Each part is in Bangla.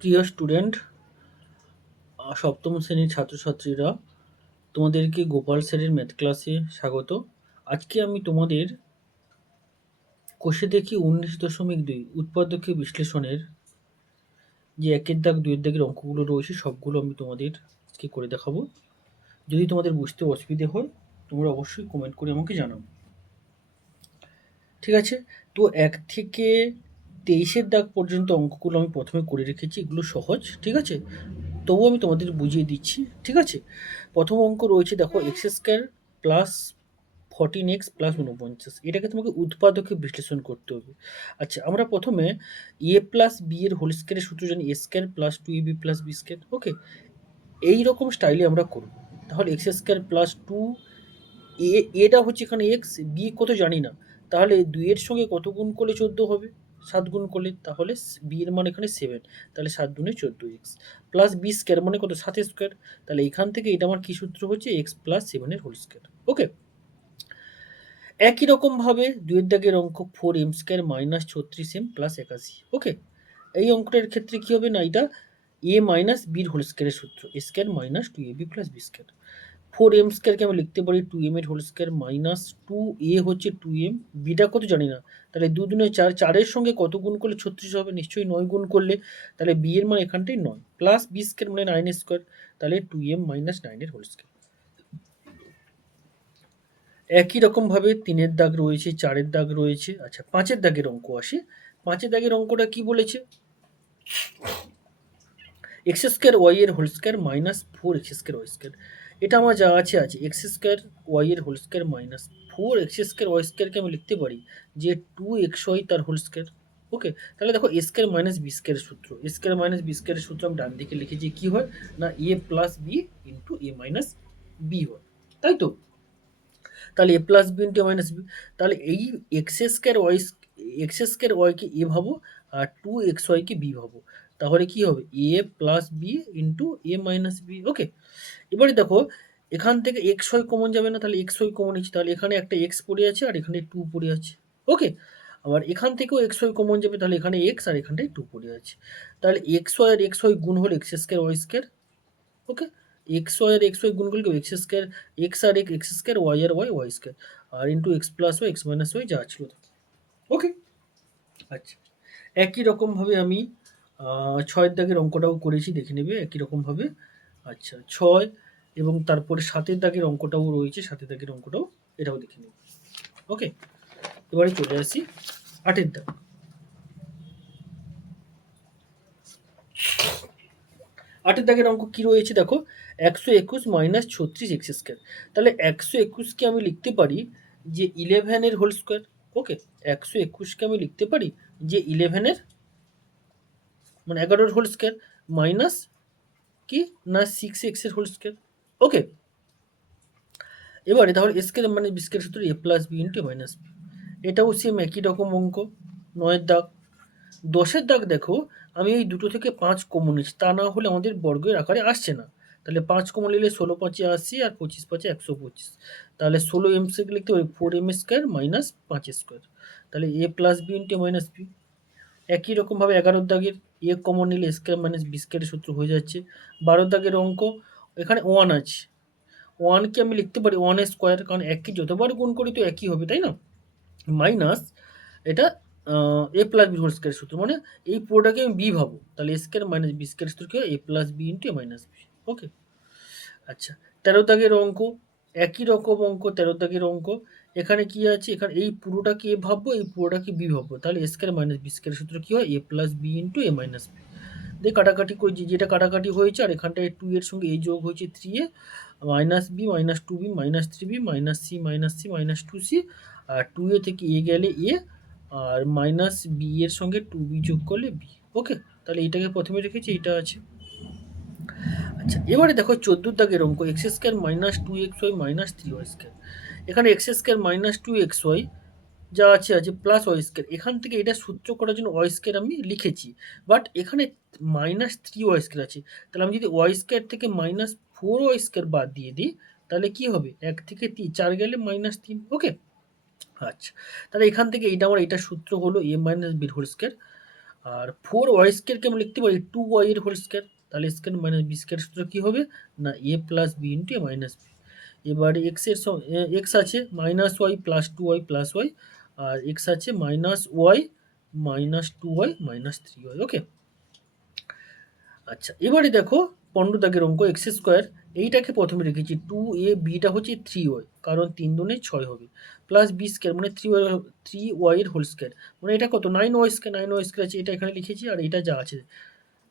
প্রিয় স্টুডেন্ট, সপ্তম শ্রেণীর ছাত্রছাত্রীরা, তোমাদেরকে গোপাল স্যারের ম্যাথ ক্লাসে স্বাগত। আজকে আমি তোমাদের কোষে দেখি 19.2 উৎপাদকীয় বিশ্লেষণের যে একের দাগ দুইয়ের দাগের অঙ্কগুলো রয়েছে সবগুলো আমি তোমাদের আজকে করে দেখাবো। যদি তোমাদের বুঝতে অসুবিধে হয় তোমরা অবশ্যই কমেন্ট করে আমাকে জানাও। ঠিক আছে, তো 1 থেকে 23-এর দাগ পর্যন্ত অঙ্কগুলো আমি প্রথমে করে রেখেছি, এগুলো সহজ। ঠিক আছে, তবুও আমি তোমাদের বুঝিয়ে দিচ্ছি। ঠিক আছে, প্রথম অঙ্ক রয়েছে, দেখো x square plus 14x plus 49, এটাকে তোমাকে উৎপাদকে বিশ্লেষণ করতে হবে। আচ্ছা, আমরা প্রথমে এ প্লাস বি এর হোল স্কোয়ারের সূত্র জানি, A square plus 2ab plus B square. Okay, এই রকম স্টাইলে আমরা করব। তাহলে এক্স স্কোয়ার প্লাস 2, এটা হচ্ছে এখানে এক্স, বি কত জানি না, তাহলে 2 এর সঙ্গে কত গুণ করলে 14 হবে, 7 গুণ করলে, তাহলে বি এর মান এখানে 7, তাহলে 7 দুনে 14x প্লাস বি স্কোয়ার মানে কত, 7 স্কোয়ার। তাহলে এখান থেকে এটা আমার কি সূত্র হচ্ছে, এক্স প্লাস 7 এর হোল স্কোয়ার। ওকে, একই রকমভাবে দুইয়ের দাগের অঙ্ক 4m square minus 36m plus 81। ওকে, এই অঙ্কটার ক্ষেত্রে কি হবে না, এটা এ মাইনাস বির হোল স্কোয়ারের সূত্র, A square minus 2ab plus B square. 4m স্কোয়ারকে আমি লিখতে পারি 2m এর হোল স্কোয়ার মাইনাস 2a হচ্ছে 2m, বিটা কত জানি না, তাহলে 2 দুনে 4, 4-এর সঙ্গে কত গুণ করলে 36 হবে, নিশ্চয়ই 9 গুণ করলে, তাহলে বি এর মান এখানটাই 9 প্লাস বি স্কোয়ার মানে 9 স্কোয়ার, তাহলে 2m মাইনাস 9 এর হোল স্কোয়ার। একই রকমভাবে 3-এর দাগ রয়েছে, 4-এর দাগ রয়েছে। আচ্ছা, 5-এর দাগের অঙ্ক আসে। 5-এর দাগের অঙ্কটা কি বলেছে, এক্স স্কোয়ার ওয়াই এর whole square minus 4x square Y square. এটা আমার যা আছে এক্স স্কোয়ার ওয়াই এর whole square minus 4x square y স্কোয়ারকে আমি লিখতে পারি যে 2xy তার হোল স্কোয়ার। ওকে, তাহলে দেখো এ স্কোয়ার মাইনাস বি স্কোয়ারের সূত্র, এ স্কোয়ার মাইনাস বি স্কোয়ারের সূত্র আমি ডান দিকে লিখেছি, কি হয় না এ প্লাস বি ইন্টু এ মাইনাস বি হয়, তাই তো। তাহলে এ plus B into minus B, তাহলে এই এক্স স্কোয়ার ওয়াইকে এ ভাবো আর 2xy-কে বি ভাবো, তাহলে কি হবে a plus B into A minus B. ওকে, এবারে দেখো এখান থেকে xy কমন যাবে না, তাহলে xy কমন আছে, তাহলে এখানে একটা এক্স পড়ে আছে আর এখানে 2 পড়ে আছে। ওকে, আবার এখান থেকেও xy কমন যাবে, তাহলে এখানে এক্স আর এখানটায় 2 পড়ে আছে, তাহলে xy আর xy গুণ হলো x square Y square. Okay, x y আর এক্স ওয়াই গুণ করলে এক্স স্কোয়ার, এক্স আর এক্স স্কোয়ার, ওয়াই আর ওয়াই ওয়াই স্কোয়ার, আর into x plus y x minus y যা ছিল। ওকে, আচ্ছা, একই রকমভাবে আমি 6-এর দাগের অঙ্কটাও করেছি, দেখে নেবে একই রকমভাবে। আচ্ছা, 6 এবং তারপরে 7-এর দাগের অঙ্কটাও রয়েছে, 7-এর দাগের অঙ্কটাও এটাও দেখে নেবে। ওকে, এবারে চলে আসি 8-এর দাগ। 8-এর দাগের অঙ্ক কি রয়েছে দেখো, 121 মাইনাস 36 এক্স স্কোয়ার। তাহলে 121কে আমি লিখতে পারি যে 11-এর হোল স্কোয়ার। ওকে, 121কে আমি লিখতে পারি যে 11-এর মানে 11-এর হোল স্কোয়ার মাইনাস কি না 6x-এর হোল স্কোয়ার। ওকে, এবারে তাহলে স্কোয়ার মানে বি স্কোয়ার সূত্র এ plus B into minus B, এটাও সেম একই রকম অঙ্ক। 9-এর দাগ। 10-এর দাগ দেখো, আমি এই দুটো থেকে 5 কমন নিচ্ছি, তা না হলে আমাদের বর্গের আকারে আসছে না। তাহলে 5 কমন নিলে 16×5 80 আর 25×5 125, তাহলে 16m স্কোয়ার লিখতে পারি 4m স্কোয়ার মাইনাস 5 স্কোয়ার, তাহলে এ plus B into minus B. একই রকমভাবে 11-এর দাগের এ কমন নিলে স্কোয়ার মাইনাস বি স্কোয়ারের সূত্র হয়ে যাচ্ছে। 12-এর দাগের অঙ্ক, এখানে 1 আছে, 1কে আমি লিখতে পারি 1 স্কোয়ার, কারণ একই যতবার গুণ করি তো একই হবে, তাই না, মাইনাস এটা এ প্লাস বি হোল স্কোয়ার সূত্র, মানে এই পুরোটাকে আমি বি ভাবো, তাহলে এ স্কোয়ার মাইনাস বি স্কোয়ার সূত্র কি হয়, এ প্লাস বি ইন্টু এ মাইনাস বি। ওকে, আচ্ছা, 13 দাগের অঙ্ক, একই রকম অঙ্ক। 13 দাগের অঙ্ক, এখানে কি আছে, এখানে এই পুরোটাকে এ ভাববো, এই পুরোটাকে বি ভাববো, তাহলে এ স্কোয়ার মাইনাস বি স্কোয়ার সূত্র কি হয়, এ প্লাস বি ইন্টু এ মাইনাস বি। দিয়ে কাটাকাটি করে যেটা কাটাকাটি হয়েছে, আর এখানটায় 2 এর সঙ্গে এই যোগ হয়েছে 3a, minus B minus 2b minus 3b minus C minus 2c, আর 2a থেকে এ গেলে এ, আর মাইনাস বি এর সঙ্গে 2b যোগ করলে বি। ওকে, তাহলে এইটাকে প্রথমে রেখেছি, এইটা আছে। আচ্ছা, এবারে দেখো 14 দাগের অঙ্ক, x square minus 2xy minus 3y square. এখানে এক্স স্কোয়ার মাইনাস 2xy যা আছে প্লাস ওয়াই স্কোয়ার, এখান থেকে এটা সূত্র করার জন্য ওয়াই স্কোয়ার আমি লিখেছি, বাট এখানে মাইনাস 3y স্কোয়ার আছে, তাহলে আমি যদি ওয়াই স্কোয়ার থেকে মাইনাস 4y স্কোয়ার বাদ দিয়ে দিই, তাহলে কি হবে, 1 থেকে 4 গেলে মাইনাস 3। ওকে, আচ্ছা, তাহলে এখান থেকে এটা আমার এটা সূত্র হলো এ মাইনাস বির হোল স্কোয়ার, আর 4y স্কোয়ারকে আমরা লিখতে পারি 2y এর হোল স্কোয়ার। তাহলে স্কোয়ার মাইনাস বি স্কোয়ার সূত্র কী হবে না এ প্লাস বি ইন্টু এ মাইনাস বি। এবারে এক্স আছে minus y plus 2y plus y, আর এক্স আছে minus Y minus 2y minus 3y। Okay, আচ্ছা এবারে দেখো 15 দাগের অঙ্ক এক্স স্কোয়ার, এইটাকে প্রথমে রেখেছি 2a, বিটা হচ্ছে 3y, কারণ 3 দুনে 6 হবে, প্লাস বি স্কোয়ার মানে 3y এর হোল স্কোয়ার, মানে এটা কত 9y স্কোয়ার, 9y স্কোয়ার আছে, এটা এখানে লিখেছি আর এটা যা আছে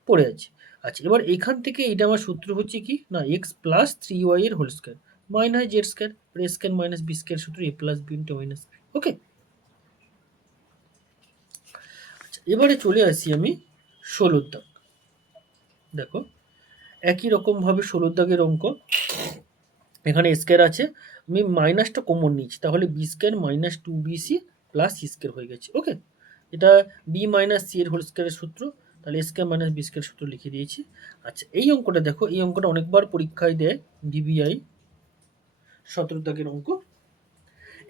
পড়ে আছে। আচ্ছা এবার এখান থেকে এটা আমার সূত্র হচ্ছে কি না এক্স প্লাস 3y এর whole square minus Z square, A square minus B square সূত্র এ plus B into minus B. Okay, আচ্ছা এবারে চলে আসি আমি 16 দাগ। দেখো একই রকমভাবে 16 দাগের অঙ্ক, এখানে স্কোয়ার আছে, আমি মাইনাসটা কমন নিচ্ছি, তাহলে B square minus 2bc plus C square হয়ে গেছে। ওকে, এটা বি মাইনাস সি এর হোল স্কোয়ারের সূত্র, তাহলে স্কোয়ার মাইনাস বি স্কোয়ার সূত্র লিখে দিয়েছি। আচ্ছা এই অঙ্কটা দেখো, এই অঙ্কটা অনেকবার পরীক্ষায় দেয়, ডিবিআই 17 দাগের অঙ্ক।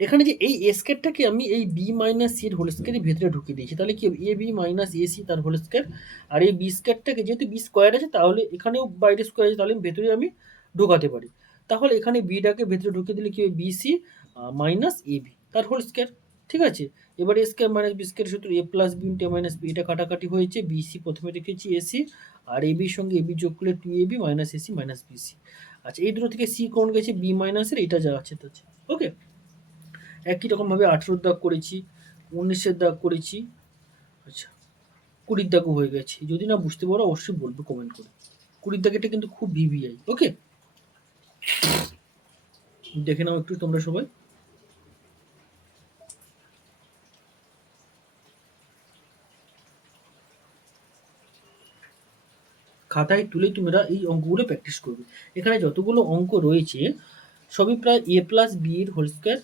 এখানে যে এই স্কোয়ারটাকে আমি এই বি মাইনাস সি এর হোল স্কোয়ারের ভেতরে ঢুকিয়ে দিয়েছি, তাহলে কি A B minus A C তার হোল স্কোয়ার, আর এই বি স্কোয়ারটাকে যেহেতু বি স্কোয়ার আছে তাহলে এখানেও বাইরে স্কোয়ার আছে, তাহলে ভেতরে আমি ঢোকাতে পারি, তাহলে এখানে বিটাকে ভেতরে ঢুকিয়ে দিলে কি হবে বিসি মাইনাস এ বি তার হোল স্কোয়ার। ঠিক আছে, এবারে স্কোয়ার মাইনাস বি স্কোয়ার সূত্র এ প্লাস বি ইন্টু এ মাইনাস বি, এটা কাটাকাটি হয়েছে, বিসি প্রথমে রেখেছি এসি, আর এ বির সঙ্গে এ বি যোগ করলে 2ab minus AC minus BC. আচ্ছা এই দুটো থেকে সি কোন গেছে বি মাইনাসের, এটা যা আছে তা। ওকে, একই রকমভাবে 18 দাগ করেছি, 19 দাগ করেছি, আচ্ছা 20 দাগও হয়ে গেছে। যদি না বুঝতে পারো অবশ্যই বলবে কমেন্ট করে। 20 দাগেটা কিন্তু খুব ভিভিআই। ওকে, দেখে নাও একটু তোমরা সবাই। খাতায় তুলে তোমরা এই অঙ্কগুলো প্র্যাকটিস করবে। এখানে যতগুলো অঙ্ক রয়েছে সবই প্রায় এ প্লাস বি এর হোল স্কোয়ার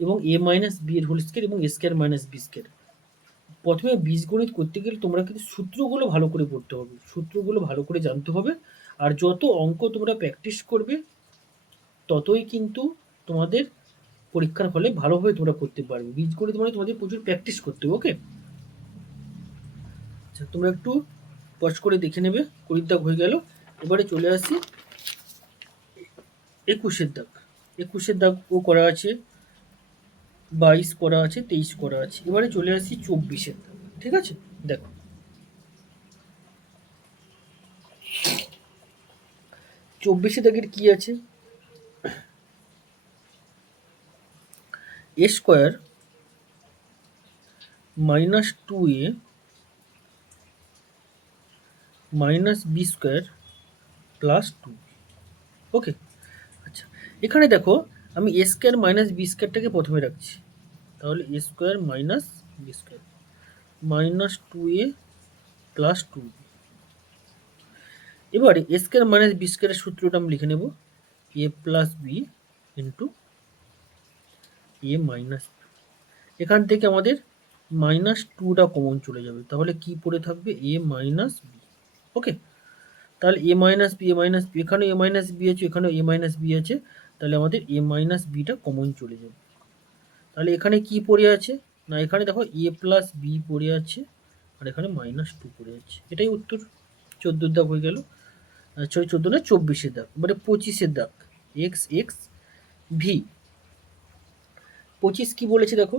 এবং এ মাইনাস বি এর হোল স্কোয়ার এবং স্কোয়ার মাইনাস বি স্কোয়ার। প্রথমে বীজগণিত করতে গেলে তোমরা কিন্তু সূত্রগুলো ভালো করে পড়তে হবে, সূত্রগুলো ভালো করে জানতে হবে, আর যত অঙ্ক তোমরা প্র্যাকটিস করবে ততই কিন্তু তোমাদের পরীক্ষার ফলে ভালোভাবে তোমরা করতে পারবে। বীজগণিত মানে তোমাদের প্রচুর প্র্যাকটিস করতে হবে। ওকে, আচ্ছা তোমরা একটু পজ করে দেখে নেবে। 20 দাগ হয়ে গেল, এবারে চলে আসি 21 দাগ। 21 দাগ ও করা আছে, 22 করা আছে, 23 করা আছে। এবারে চলে আসি 24 দাগ। ঠিক আছে, দেখো 24 দাগের কি আছে, A square minus 2a minus B square plus 2b। Okay, আচ্ছা এখানে দেখো আমি এ স্কোয়ার মাইনাস বি স্কোয়ারটাকে প্রথমে রাখছি, তাহলে এ square minus B square minus 2a plus 2b। এবারে এ স্কোয়ার মাইনাস বি স্কোয়ারের সূত্রটা আমি লিখে নেব এ প্লাস বি ইন্টু এ মাইনাস, এখান থেকে আমাদের মাইনাস 2টা কমন চলে যাবে, তাহলে কি পড়ে থাকবে এ মাইনাস বি। ওকে, তাহলে A minus B, A minus B, এখানে এ মাইনাস বি আছে, এখানে এ মাইনাস বি আছে, তাহলে আমাদের এ মাইনাস বিটা কমন চলে যাবে। তাহলে এখানে কি পড়ে আছে না এখানে দেখো এ প্লাস বি পড়ে আছে, আর এখানে মাইনাস 2 পড়ে আছে, এটাই উত্তর। 14 দাগ হয়ে গেল, সরি 14 না 24 দাগ। মানে 25 দাগ এক্স এক্স ভি। 25 কি বলেছে দেখো,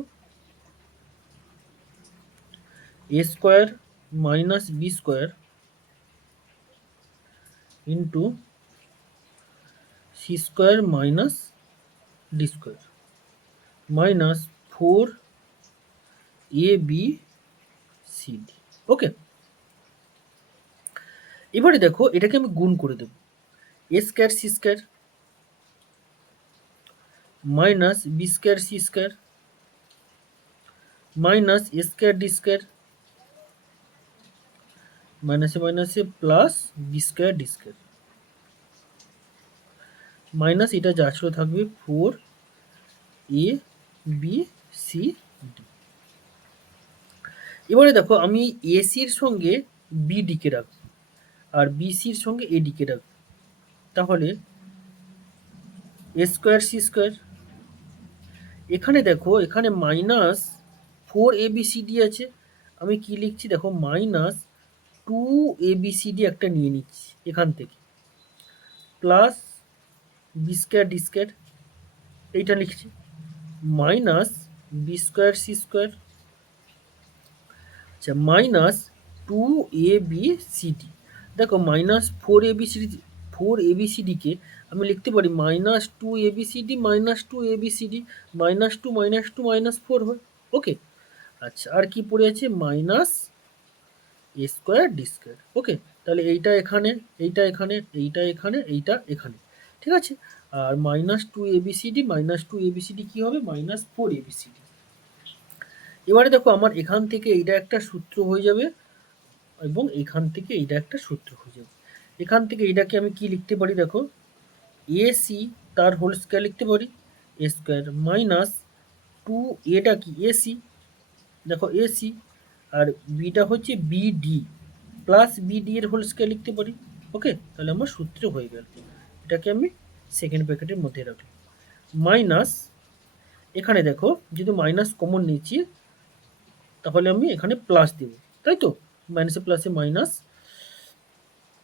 এ square minus B square into C square minus D square minus 4abcd। Okay, এবারে দেখো এটাকে আমি গুণ করে দেব, এ square C square minus B square C square minus A square D square মাইনাসে মাইনাসে plus B square D square minus এটা যা ছিল থাকবে 4abcd। এবারে দেখো আমি এসির সঙ্গে বিডিকে রাখবো আর বিসির সঙ্গে এডিকে রাখবো, তাহলে এ স্কোয়ার সি স্কোয়ার, এখানে দেখো এখানে মাইনাস 4abcd আছে, আমি কি লিখছি দেখো, মাইনাস 2abcd একটা নিয়ে নিচ্ছি এখান থেকে, plus B square D square এইটা লিখছি, minus B square C square, আচ্ছা মাইনাস 2abcd। দেখো মাইনাস 4abcd কে আমি লিখতে পারি মাইনাস 2abcd মাইনাস 2abcd, -2 -2 -4 হয়। ওকে, আচ্ছা আর কি পড়ে আছে, minus A square D square. ওকে, তাহলে এইটা এখানে, এইটা এখানে, এইটা এখানে, এইটা এখানে, ঠিক আছে। আর -2abcd কি হবে, -4abcd। এবারে দেখো আমার এখান থেকে এইটা একটা সূত্র হয়ে যাবে এবং এখান থেকে এইটা একটা সূত্র হয়ে যাবে। এখান থেকে এইটাকে আমি কি লিখতে পারি দেখো, এসি তার হোল স্কোয়ার লিখতে পারি, এ স্কোয়ার মাইনাস 2, এটা কি এসি, দেখো এসি, আর বিটা হচ্ছে বিডি প্লাস বিডি এর হোল স্কোয়ার লিখতে পারি। ওকে, তাহলে আমার সূত্র হয়ে গেল। এটাকে আমি সেকেন্ড ব্র্যাকেটের মধ্যে রাখলাম, মাইনাস এখানে দেখো যদি মাইনাস কমন নিচ্ছি তাহলে আমি এখানে প্লাস দেব, তাই তো, মাইনাসে প্লাসে মাইনাস,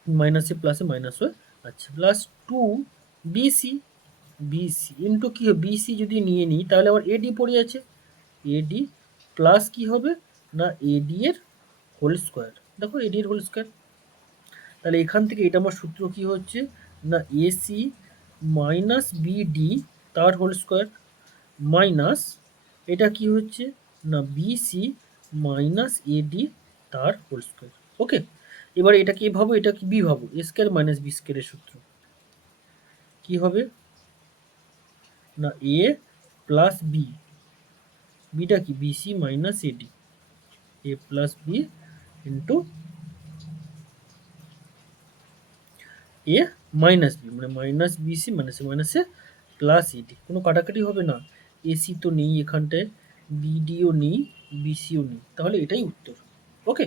মাইনাসে প্লাসে মাইনাস হয়। আচ্ছা প্লাস 2 বিসি ইন্টু কি হবে, বিসি যদি নিয়ে নিই তাহলে আবার এডি পড়ে আছে, এডি প্লাস কি হবে না এডি এর হোল স্কোয়ার, দেখো এডি এর হোল স্কোয়ার। তাহলে এখান থেকে এটা আমার সূত্র কি হচ্ছে না এসি মাইনাস বিডি তার হোল স্কোয়ার মাইনাস এটা কি হচ্ছে না বিসি মাইনাস এডি তার হোল স্কোয়ার। ওকে, এবার এটাকে এ ভাবো, এটা কি বি ভাবো, এ স্কোয়ার মাইনাস বি স্কোয়ারের সূত্র কি হবে না এ প্লাস বি, বিটা কি বিসি মাইনাস এডি, এ প্লাস বি ইন্টু এ মাইনাস বি, মানে মাইনাস বিসি মাইনাসে মাইনাসে প্লাস এডি, কোনো কাটাকাটি হবে না, এসি তো নেই এখানটায়, বিডিও নেই, বিসিও নেই, তাহলে এটাই উত্তর। ওকে,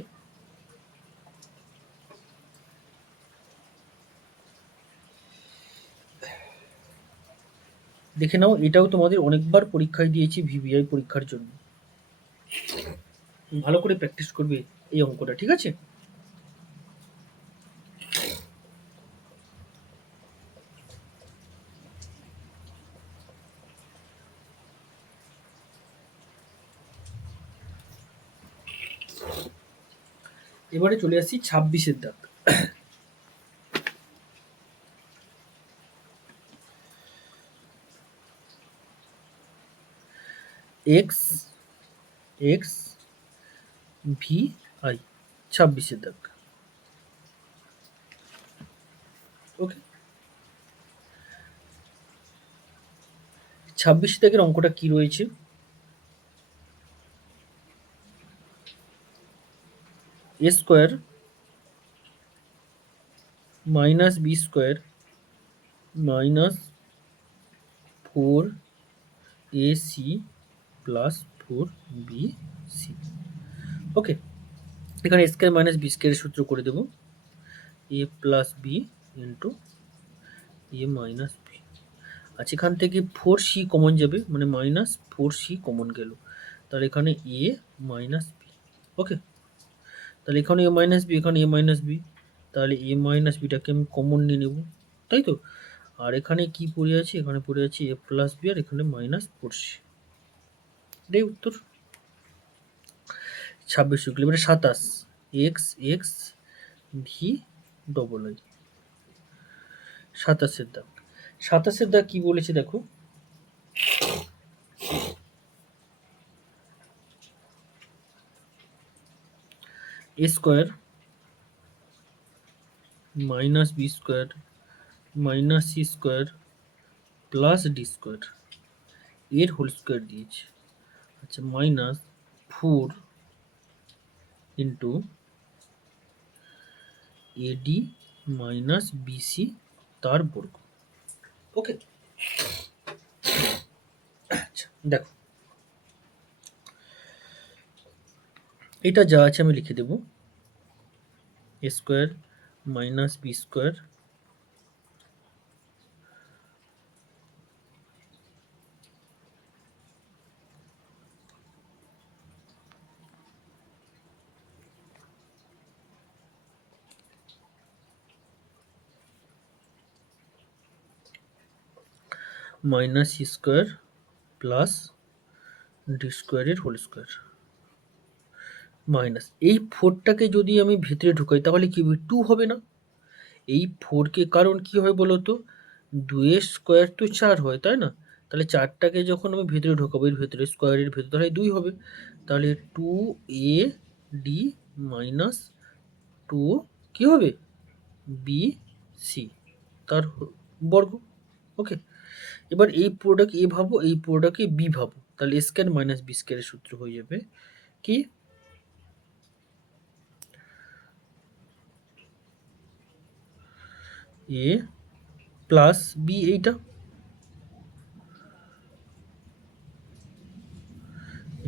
দেখে নাও, এটাও তোমাদের অনেকবার পরীক্ষায় দিয়েছি ভিভিআই পরীক্ষার জন্য, ভালো করে প্র্যাকটিস করবে এই অঙ্কটা, ঠিক আছে। এবারে চলে আসছি 26-এর দাগ। এক্স এক্স ভি আই, 26-এর দাগ। ওকে, 26 দাগের অঙ্কটা কি রয়েছে, A square minus B square minus 4ac plus 4bc। Okay, এখানে স্কোয়ার মাইনাস বি স্কোয়ারের সূত্র করে দেবো, A plus B into A minus B. আচ্ছা এখান থেকে 4c কমন যাবে, মানে -4c কমন গেল, তাহলে এখানে এ মাইনাস বি। ওকে, তাহলে এখানে এ মাইনাস বি, এখানে এ মাইনাস বি, তাহলে এ মাইনাস বিটাকে আমি কমন নিয়ে নেব, তাই তো। আর এখানে কি পড়ে আছে, এখানে পড়ে আছে এ প্লাস বি, আর এখানে -4c, এটাই উত্তর। 26 লিখলে এবারে 27, X x V double I, 27-এর দাগ। 27-এর দাগ কি বলেছে দেখো, এ square minus B square minus C square plus D square এর হোল স্কোয়ার দিয়েছে। আচ্ছা -4 ইন্টু এডি মাইনাস বিসি তার বর্গ। ওকে, আচ্ছা দেখো এটা যা আছে আমি লিখে দেব, এ square minus B square minus C square plus d স্কোয়ারের হোল স্কোয়ার মাইনাস এই ফোরটাকে যদি আমি ভেতরে ঢুকাই তাহলে কি হবে, টু হবে না? এই ফোরকে, কারণ কি হয় বলো তো, দুইয়ের স্কোয়ার তো চার হয়, তাই না? তাহলে চারটাকে যখন আমি ভেতরে ঢোকাবো, এর ভেতরে স্কোয়ারের ভেতরে, তাহলে দুই হবে। তাহলে two a d minus two কী হবে, বি সি তার বর্গ। ওকে, এবার এই পুরোটাকে এ ভাবো, এই পুরোটাকে বি ভাবো, তাহলে এ স্কোয়ার মাইনাস বি স্কোয়ারের সূত্র হয়ে যাবে কি, এ প্লাস বি, এইটা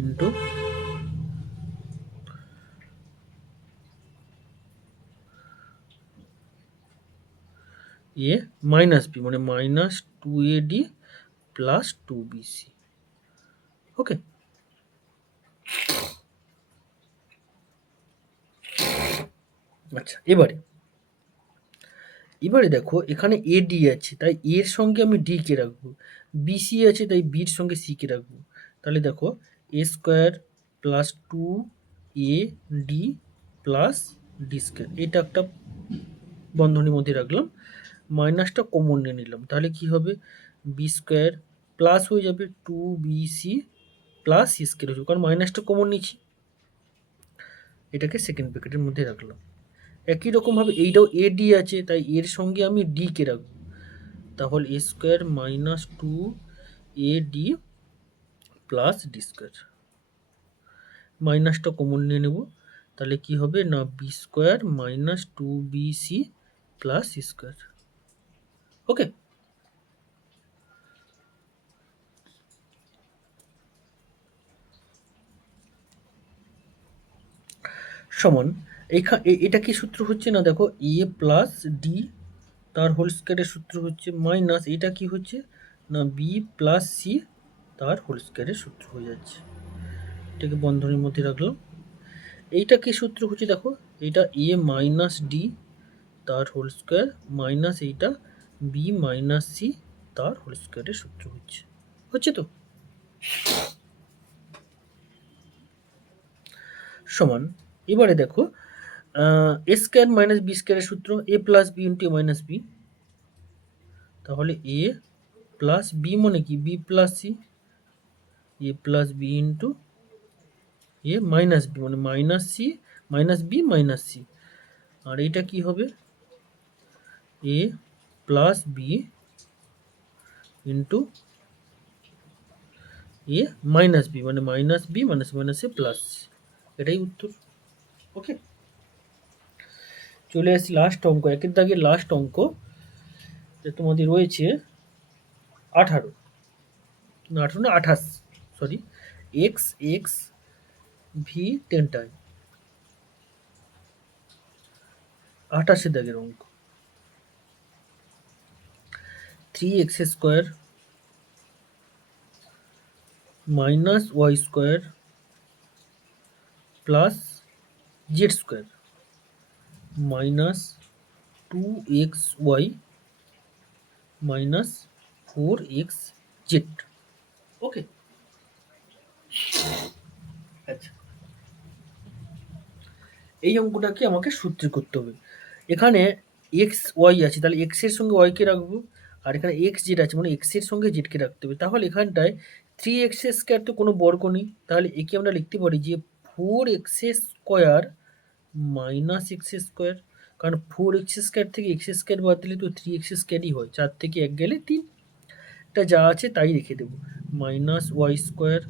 ইন্টু এ মাইনাস বি, মানে minus two a d plus two B c. Okay, আচ্ছা এবারে দেখো এখানে এ ডি আছে, তাই এর সঙ্গে আমি ডি কে রাখবো, বিসি আছে তাই বির সঙ্গে সি কে রাখবো। তাহলে দেখো এ square plus two a d plus D square, এটা একটা বন্ধনীর মধ্যে রাখলাম, মাইনাসটা কমন নিয়ে নিলাম, তাহলে কি হবে, বি স্কোয়ার প্লাস হয়ে যাবে two B C plus C square হয়ে যাবে, কারণ মাইনাসটা কমন নিচ্ছি, এটাকে সেকেন্ড ব্র্যাকেটের মধ্যে রাখলাম। একই রকমভাবে এইটাও এ ডি আছে, তাই এর সঙ্গে আমি ডি কে রাখবো, তাহলে এ square minus two a d plus D square, মাইনাসটা কমন নিয়ে নেব, তাহলে কি হবে না, b square minus two B C plus C square. Okay, সমান এটা কি সূত্র হচ্ছে না, দেখো এ প্লাস ডি তার হোল স্কোয়ারের সূত্র হচ্ছে মাইনাস, এটা কি হচ্ছে না, বি প্লাস সি তার হোল স্কোয়ারের সূত্র হয়ে যাচ্ছে, এটাকে বন্ধনীর মধ্যে রাখলাম। এইটা কি সূত্র হচ্ছে দেখো, এটা এ মাইনাস ডি তার হোল স্কোয়ার মাইনাস এইটা বি মাইনাস সি তার হোল স্কোয়ারের সূত্র হচ্ছে তো, সমান। এবারে দেখো এ স্কোয়ার মাইনাস বি স্কোয়ারের সূত্র এ প্লাস বি ইন্টু এ মাইনাস বি, তাহলে এ প্লাস বি মানে কি, b plus c, a plus B into A minus b মানে minus C minus B minus c, আর এইটা কি হবে, a plus B into A minus b মানে minus B minus minus a plus, এটাই উত্তর। ওকে, চলে আসছি লাস্ট অঙ্ক, একের দাগের লাস্ট অঙ্ক, যে তোমাদের রয়েছে 18 না 18 না 28, sorry, x x v 10 time, 28 দাগের অঙ্ক, 3x square minus Y square plus Z square minus two x Y minus four x z. Okay, আচ্ছা এই অঙ্কটাকে আমাকে সূত্রে করতে হবে, এখানে এক্স ওয়াই আছে, তাহলে এক্সের সঙ্গে ওয়াইকে রাখবো, আর এখানে এক্স জেড আছে মানে এক্সের সঙ্গে জেডকে রাখতে হবে, তাহলে এখানটায় থ্রি এক্স স্কোয়ার তো কোনো বর্গ নেই, তাহলে একে আমরা লিখতে পারি যে four x square minus x square, কারণ ফোর এক্স স্কোয়ার থেকে এক্স স্কোয়ার বাদ দিলে তো থ্রি এক্স স্কোয়ারই হয়, চার থেকে এক গেলে তিন, এটা যা আছে তাই রেখে দেবো, minus Y square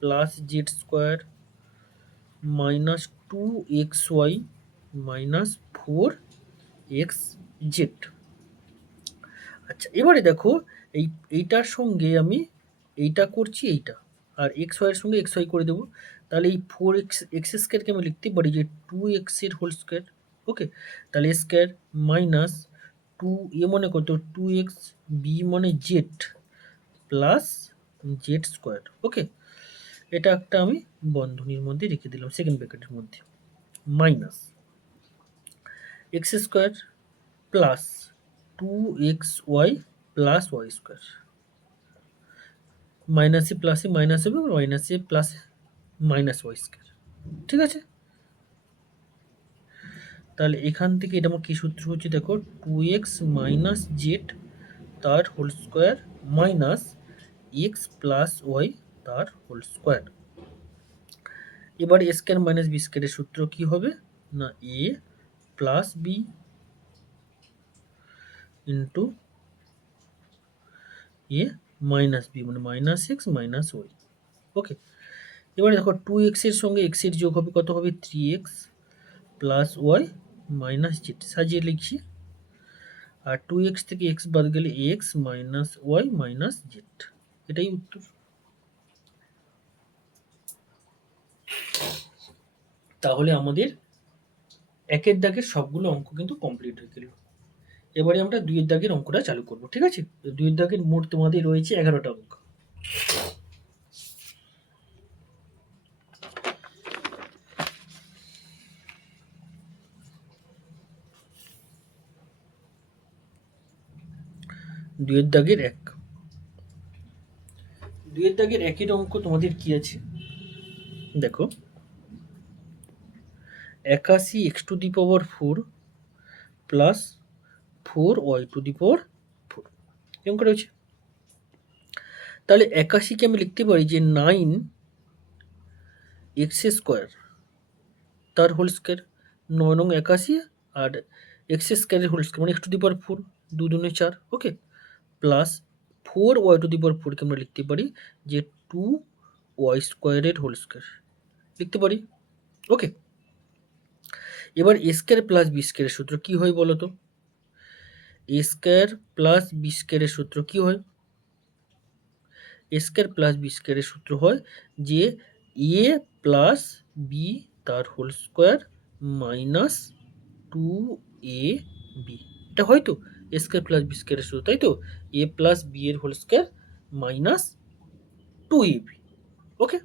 plus Z square minus two x Y minus four x Z. আচ্ছা এবারে দেখো এইটার সঙ্গে আমি এইটা করছি এইটা, আর এক্স ওয়াইয়ের সঙ্গে এক্স ওয়াই করে দেবো, তাহলে এই ফোর এক্স স্কোয়ারকে আমি লিখতে পারি যে টু এক্সের হোল স্কোয়ার। ওকে, তাহলে স্কোয়ার মাইনাস টু এ মানে কত টু এক্স, বি মানে জেড প্লাস জেড স্কোয়ার। ওকে, এটা একটা আমি বন্ধনীর মধ্যে রেখে দিলাম সেকেন্ড ব্র্যাকেটের মধ্যে, minus x square plus two x y plus y square, minus a প্লাসে মাইনাস হবে, minus a plus minus Y square. ঠিক আছে, তাহলে এখান থেকে এটা আমার কী সূত্র হচ্ছে দেখো, 2x মাইনাস জেড তার whole square minus X plus Y তার হোল স্কোয়ার। এবার এ স্কোয়ার মাইনাস বি স্কোয়ারের সূত্র কি হবে না, এ প্লাস বি ইন্টু এ মাইনাস বি মানে মাইনাস এক্স মাইনাস ওয়াই। ওকে, এবারে দেখো 2x এর সঙ্গে x এর যোগ হবে কত হবে, 3x plus Y minus Z, সাজিয়ে লিখছি। আর 2x থেকে x বাদ গেলে x minus Y minus Z, এটাই উত্তর। তাহলে আমাদের একের দাগের সবগুলো অঙ্ক কিন্তু কমপ্লিট হয়ে গেল। এবারে আমরা দুইয়ের দাগের অঙ্কটা চালু করব। ঠিক আছে, দুইয়ের দাগের মোট তোমাদের রয়েছে 11টা অঙ্ক। দুইয়ের দাগের এক, দুইয়ের দাগের একের অঙ্ক তোমাদের কি আছে দেখো, 81 x টু দি পাওয়ার 4 প্লাস 4 y টু দি পাওয়ার 4 এরকম করে রয়েছে। তাহলে 81কে আমি লিখতে পারি যে 9 x স্কোয়ার তার হোল স্কোয়ার, 9 নং 81 আর x স্কোয়ারের হোল স্কোয়ার মানে x টু দি পাওয়ার 4, 2 দুনে 4। Okay, plus 4 y to the power 4কে আমরা লিখতে পারি যে 2 y স্কোয়ারের হোল স্কোয়ার লিখতে পারি। ওকে, এবার এ স্কোয়ার প্লাস বি স্কোয়ারের সূত্র কি হয় বলো তো, এ স্কোয়ার প্লাস বি স্কোয়ারের সূত্র কি হয়, এ স্কোয়ার প্লাস বি স্কোয়ারের সূত্র হয় যে এ প্লাস বি তার হোল স্কোয়ার মাইনাস 2ab, এটা হয়তো এ স্কোয়ার প্লাস বি স্কোয়ারের সূত্র, তাই তো, এ প্লাস বি এর হোল স্কোয়ার মাইনাস 2ab। ওকে,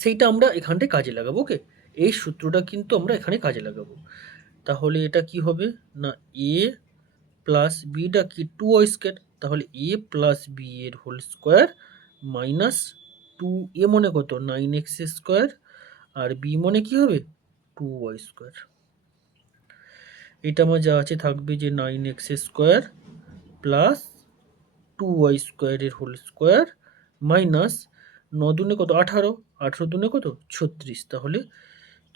সেইটা আমরা এখানটায় কাজে লাগাবো। ওকে, এই সূত্রটা কিন্তু আমরা এখানে কাজে লাগাবো। তাহলে এটা কি হবে না, এ প্লাস বিটা কি 2y স্কোয়ার, তাহলে এ প্লাস বি এর হোল স্কোয়ার মাইনাস 2a মনে কত 9x স্কোয়ার আর বি মনে কি হবে 2y স্কোয়ার। এটা আমার যা আছে থাকবে যে 9x স্কোয়ার প্লাস 2y স্কোয়ারের হোল স্কোয়ার মাইনাস 9 দুনে কত 18, 18 দুনে কত 36, তাহলে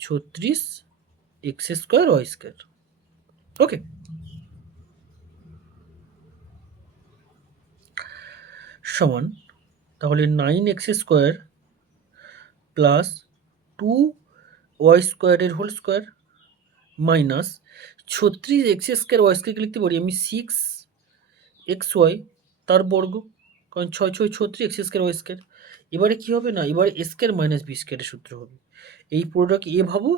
36 x square Y square. Okay, সমান তাহলে 9x স্কোয়ার প্লাস 2y স্কোয়ারের whole square minus 36x square y স্কোয়ারকে লিখতে পারি আমি 6xy তার বর্গ, কারণ 6 6 36 x স্কোয়ার ওয়াই স্কোয়ার। এবারে কি হবে না, এবারে এ স্কোয়ার মাইনাস বি স্কোয়ারের সূত্র হবে, এই পুরোটাকে এ ভাবো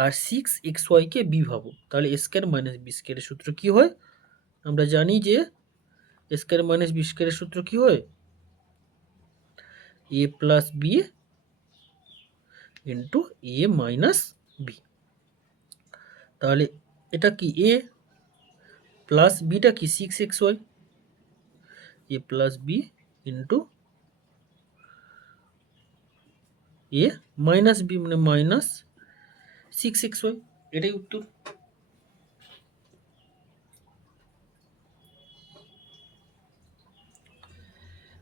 আর 6xyকে বি ভাবো, তাহলে এ স্কোয়ার মাইনাস বি স্কোয়ারের সূত্র কি হয়, আমরা জানি যে এ স্কোয়ার মাইনাস বি স্কোয়ারের সূত্র কি হয়, এ প্লাস বি ইন্টু এ মাইনাস বি। তাহলে এটা কি এ প্লাস বিটা কি 6xy, এ প্লাস বি ইন্টু এ মাইনাস বি মানে মাইনাস 6xy, এটাই উত্তর।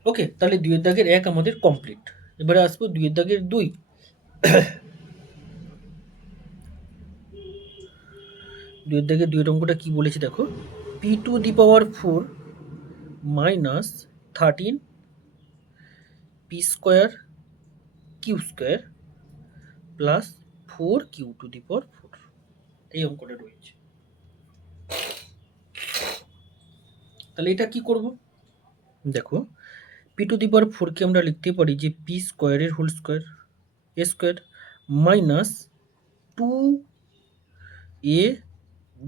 ওকে, তাহলে দুইয়ের দাগের এক আমাদের কমপ্লিট। এবারে আসবো দুইয়ের দাগের দুই। দুইয়ের দাগের দুই অঙ্কটা কি বলেছে দেখো, p to the power 4 minus 13 p square Q square plus 4 q to the power 4, এই অঙ্কটা রয়েছে। তাহলে এটা কি করব দেখো, পি টু দি পাওয়ার 4কে আমরা লিখতে পারি যে পি স্কোয়ারের whole square A square minus 2 A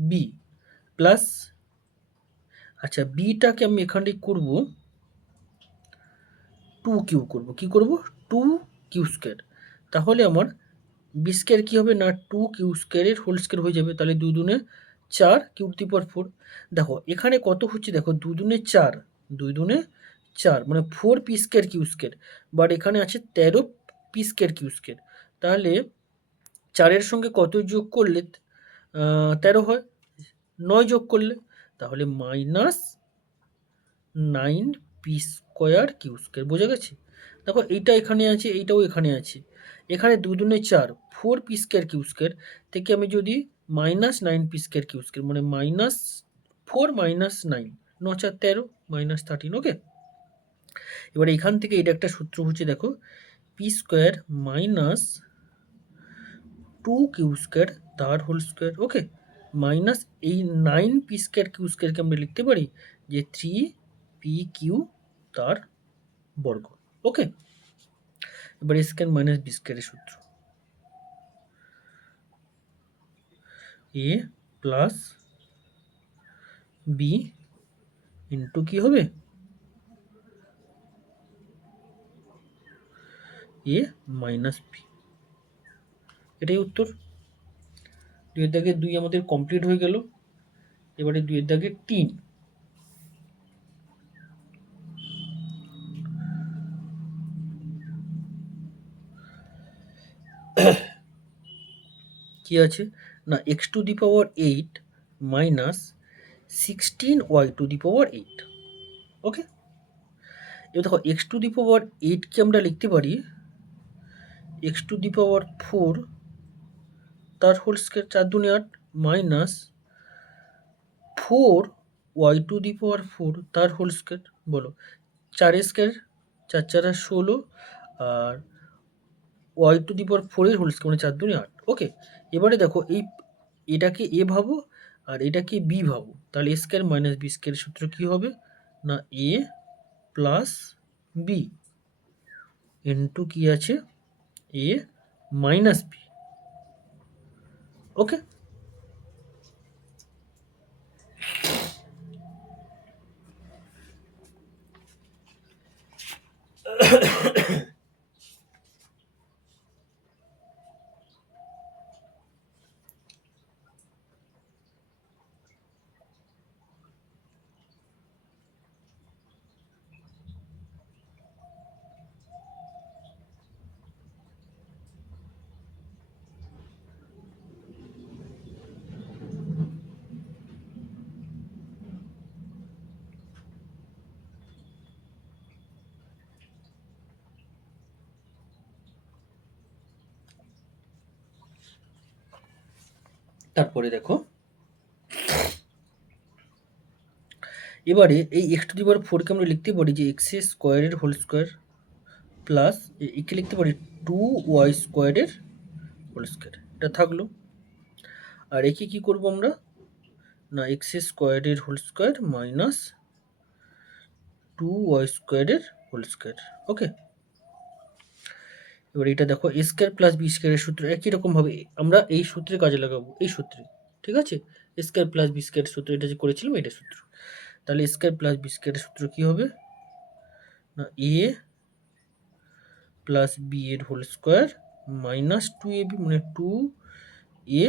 B plus, আচ্ছা বিটাকে আমি এখানটাই করব 2 কিউ করব, কি করব 2 কিউ স্কোয়ার, তাহলে আমার বি স্কোয়ার কী হবে না 2 কিউ স্কোয়ারের হোল স্কোয়ার হয়ে যাবে, তাহলে 2 দুনে 4 কিউ টু দি পাওয়ার 4। দেখো এখানে কত হচ্ছে দেখো 2 দুনে 4, 2 দুনে 4 মানে 4 P square Q square, but এখানে আছে 13 পি স্কোয়ার কিউ স্কোয়ার। তাহলে 4 সঙ্গে কত যোগ করলে 13 হয়? 9 যোগ করলে, তাহলে -9 পি স্কোয়ার কিউ স্কোয়ার। বোঝা গেছে? দেখো এইটা এখানে আছে, এইটাও এখানে আছে। এখানে 2 দুনে 4, 4 পি স্কোয়ার কিউ স্কোয়ার থেকে আমি যদি -9 পি স্কোয়ার কিউ স্কোয়ার মানে -4 -9, 9 4 13 -13। ওকে, এবার এখান থেকে এটা একটা সূত্র হচ্ছে, দেখো P square minus 2 Q square তার হোল স্কোয়ার। ওকে, মাইনাস এই 9 পি স্কোয়ার কিউ স্কোয়ারকে আমরা লিখতে পারি যে 3 পি কিউ তার বর্গ। ওকে, এবার এ স্কোয়ার মাইনাস বি স্কোয়ারের সূত্র, এ প্লাস বি ইন্টু কি হবে, এ মাইনাস বি। এটাই উত্তর। 2 দাগে 2 আমাদের কমপ্লিট হয়ে গেল। এবারে 2 দাগে 3। কি আছে না, x to the power 8 minus 16y to the power 8। Okay, এবার দেখো x টু দি পাওয়ার 8 কে আমরা লিখতে পারি x টু দি পাওয়ার 4 তার হোল স্কোয়ার, 4 দুনে 8, minus 4y to the power 4 তার হোল স্কোয়ার। বলো 4 স্কোয়ার, 4 4 16, আর y টু দি পাওয়ার 4 এর হোল স্কোয়ার মানে 4 দুনে 8। ওকে, এবারে দেখো এটাকে a ভাবো আর এটাকে b ভাবো, তাহলে a স্কোয়ার মাইনাস বি স্কোয়ারের সূত্র কি হবে না, a প্লাস বি ইন্টু কি আছে, a মাইনাস বি। ওকে, তারপরে দেখো এবারে এই x টু দি পাওয়ার 4 কে আমরা লিখতে পারি যে x স্কোয়ারের হোল স্কোয়ার প্লাস একে লিখতে পারি 2y স্কোয়ারের হোল স্কোয়ার। এটা থাকলো। আর একে কি করব আমরা না, এক্স স্কোয়ারের হোল স্কোয়ার মাইনাস 2y স্কোয়ারের হোল স্কোয়ার। ওকে, এবার এটা দেখো এ স্কোয়ার প্লাস বি স্কোয়ারের সূত্র একই রকমভাবে আমরা এই সূত্রে কাজে লাগাবো, এই সূত্রে। ঠিক আছে, এ স্কোয়ার প্লাস বি স্কোয়ারের সূত্র, এটা যে করেছিলাম এটা সূত্র। তাহলে এ স্কোয়ার প্লাস বি স্কোয়ারের সূত্র কি হবে না, এ প্লাস বি এর হোল স্কোয়ার মাইনাস 2ab মানে 2a,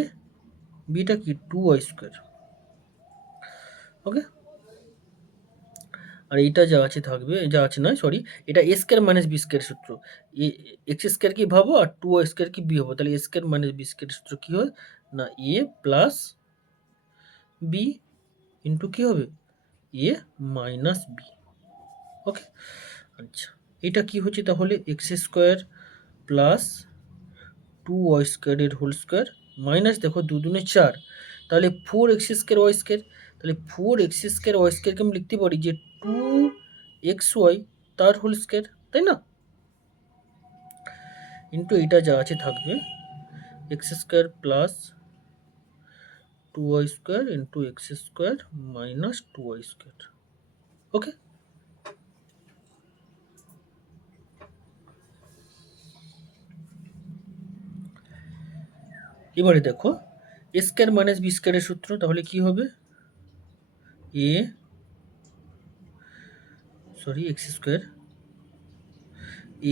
বিটা কি 2y স্কোয়ার। ওকে, আর এইটা যা আছে থাকবে, যা আছে নয় সরি, এটা এ স্কোয়ার মাইনাস বি স্কোয়ার সূত্র। এক্স স্কোয়ার কি ভাবো আর 2y স্কোয়ার কি বি হবো, তাহলে এ স্কোয়ার মাইনাস বি স্কোয়ার সূত্র কি হয় না, এ প্লাস বি ইন্টু কি হবে, এ মাইনাস বি। ওকে, আচ্ছা এটা কি হচ্ছে তাহলে এক্স স্কোয়ার প্লাস 2y স্কোয়ারের হোল স্কোয়ার মাইনাস দেখো 2 দুনে 4, তাহলে 4x স্কোয়ার ওয়াই স্কোয়ার। তাহলে 4x স্কোয়ার ওয়াই স্কোয়ারকে আমি লিখতে পারি যে 2xy তার হোল স্কোয়ার, তাই না? ইন্টু এটা যা আছে থাকবে x square plus 2y square into x square minus 2y square. Okay, এবারে দেখো এ স্কোয়ার মাইনাস বি স্কোয়ারের সূত্র, তাহলে কি হবে এ সরি এক্স স্কোয়ার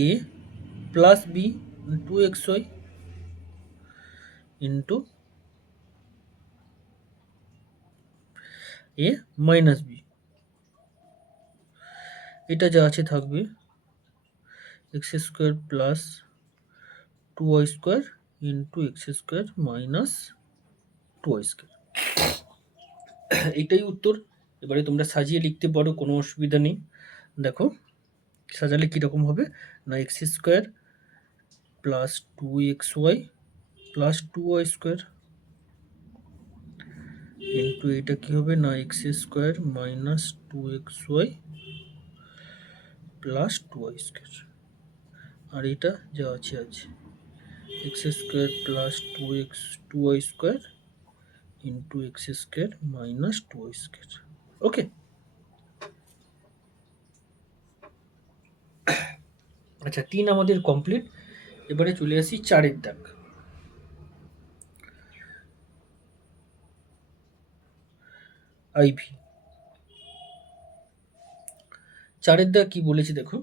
এ প্লাস বি 2xy ইন্টু এ মাইনাস বি। এটা যা আছে থাকবে x square plus 2y square into x square minus 2y square. এটাই উত্তর। এবারে তোমরা সাজিয়ে লিখতে পারো, কোনো অসুবিধা নেই। দেখো সাজালে কীরকম হবে না, এক্স স্কোয়ার প্লাস 2xy প্লাস 2y স্কোয়ার ইন্টু এটা কী হবে না এক্স স্কোয়ার মাইনাস 2xy প্লাস 2y স্কোয়ার। আর এটা যা আছে x square plus 2y square into x square minus 2y square. Okay, আচ্ছা 3 আমাদের কমপ্লিট। এবারে চলে আসি 4-এর দাগ। আইভি 4-এর দাগ কি বলেছি দেখো,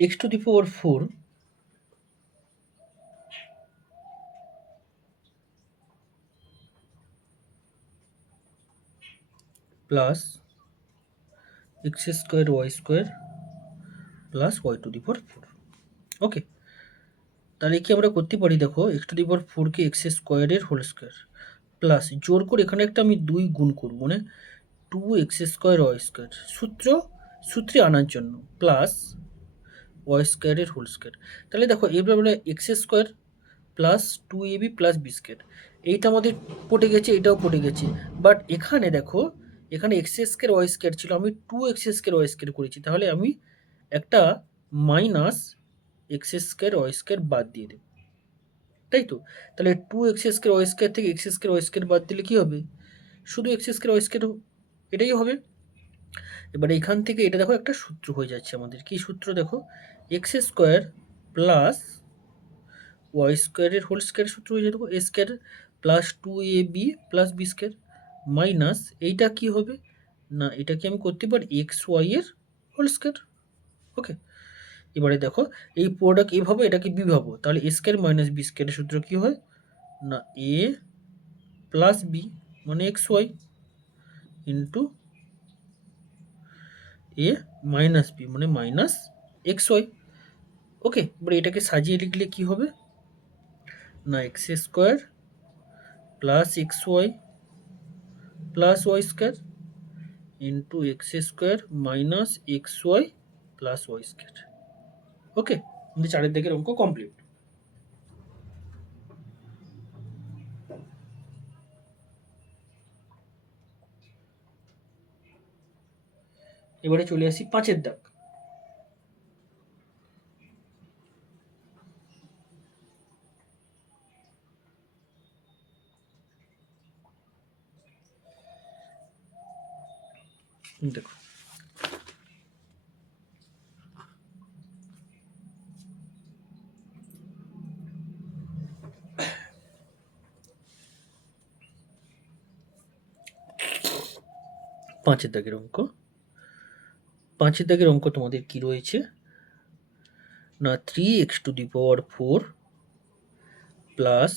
x to the power 4 plus x square Y square plus y to the power 4। Okay, তাহলে কি আমরা করতে পারি দেখো, এক্স টু দি পাওয়ার 4কে এক্স স্কোয়ারের হোল স্কোয়ার প্লাস জোর করে এখানে একটা আমি 2 গুণ করবো, মানে 2x স্কোয়ার ওয়াই স্কোয়ার সূত্রে আনার জন্য প্লাস ওয়াই স্কোয়ারের হোল স্কোয়ার। তাহলে দেখো এবার আমরা X square plus 2ab plus B square, এইটা আমাদের পটে গেছে, এটাও পটে গেছে। বাট এখানে দেখো, এখানে এক্স স্কোয়ার ওয়াই স্কোয়ার ছিল, আমি 2x স্কোয়ার ওয়াই স্কোয়ার করেছি, তাহলে আমি একটা minus x square Y square বাদ দিয়ে দেব, তাই তো? তাহলে 2x স্কোয়ার ওয়াই স্কোয়ার থেকে এক্স স্কোয়ার ওয়াই স্কোয়ার বাদ দিলে কী হবে, শুধু এক্স স্কোয়ার ওয়াই স্কোয়ার, এটাই হবে। এবার এখান থেকে এটা দেখো একটা সূত্র হয়ে যাচ্ছে আমাদের, কি সূত্র দেখো, এক্স স্কোয়ার প্লাস ওয়াই স্কোয়ারের হোল স্কোয়ার সূত্র হয়ে যায় দেখো, এ square plus 2ab plus B square minus এইটা কি হবে না, এটাকে আমি করতে পারি এক্স ওয়াই এর হোল স্কোয়ার। ওকে, এবারে দেখো এই প্রোডাক্ট এভাবে এটাকে বি ভাবো, তাহলে এ স্কোয়ার মাইনাস বি স্কোয়ারের সূত্র কী হয় না এ প্লাস বি মানে এক্স ওয়াই ইন্টু এ মাইনাস বি মানে মাইনাস এক্স ওয়াই। ওকে, এবার এটাকে সাজিয়ে লিখলে কি হবে না x square plus x y plus y square into x square minus x y plus y square. Okay, আমাদের 4-এর দিকের অঙ্ক কমপ্লিট। এবারে চলে আসি 5-এর দাগ। দেখো পাঁচের দাগের অঙ্ক, 5-এর দাগের অঙ্ক তোমাদের কি রয়েছে না 3x two the power 4 plus